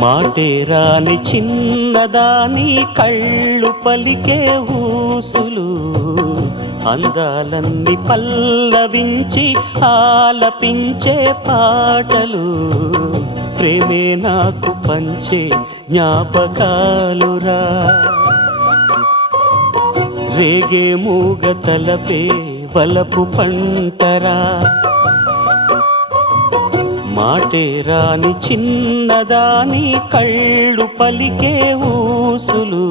మాటే రాని చిన్నదాని కళ్ళు పలికే ఊసులు, అందాలన్నీ పల్లవించి ఆలపించే పాటలు, ప్రేమే నాకు పంచే జ్ఞాపకాలురా. రేగే మూగ తలపే వలపు పంటరా. మాటే రాని చిన్నదాని కళ్ళు పలికే ఊసులు,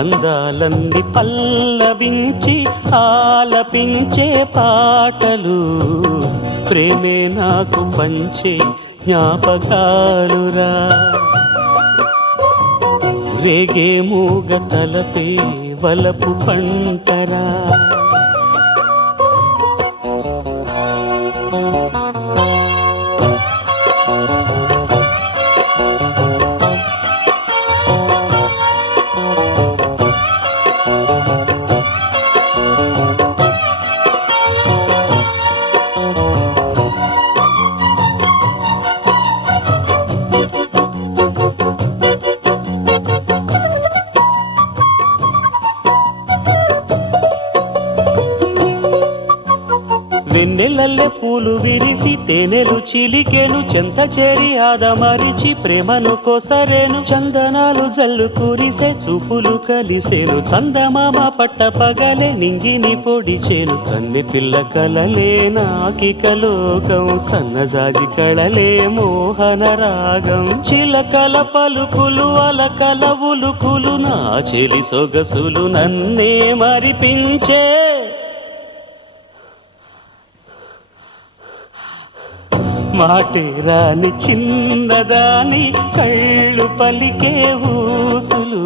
అందాలన్నీ పల్లవించి ఆలపించే పాటలు, ప్రేమే నాకు పంచే జ్ఞాపకాలురా. రేగే మూగ తలపే వలపు పంటరా. వెన్నెలల్లె పూలు విరిసి తేనెలు చిలికెను, చెంత చేరి ఆదమరిచి ప్రేమను కొసరేను, చందనాలు జల్లు కురిసే చూపులు కలిసేను, చందమామ పట్ట పగలే నింగిని పొడిచేను, కన్నె పిల్ల కలలే నాకిక లోకం, సన్నజాజి కళలే మోహన రాగం, చిలకల పలుకులు అలకల ఉలుకులు, నా చెలి సొగసులు నన్నే మరిపించే. మాటే రాని చిన్నదాని కళ్ళు పలికే ఊసులు,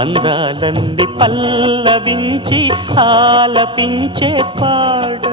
అందాలన్నీ పల్లవించి ఆలపించే పాట.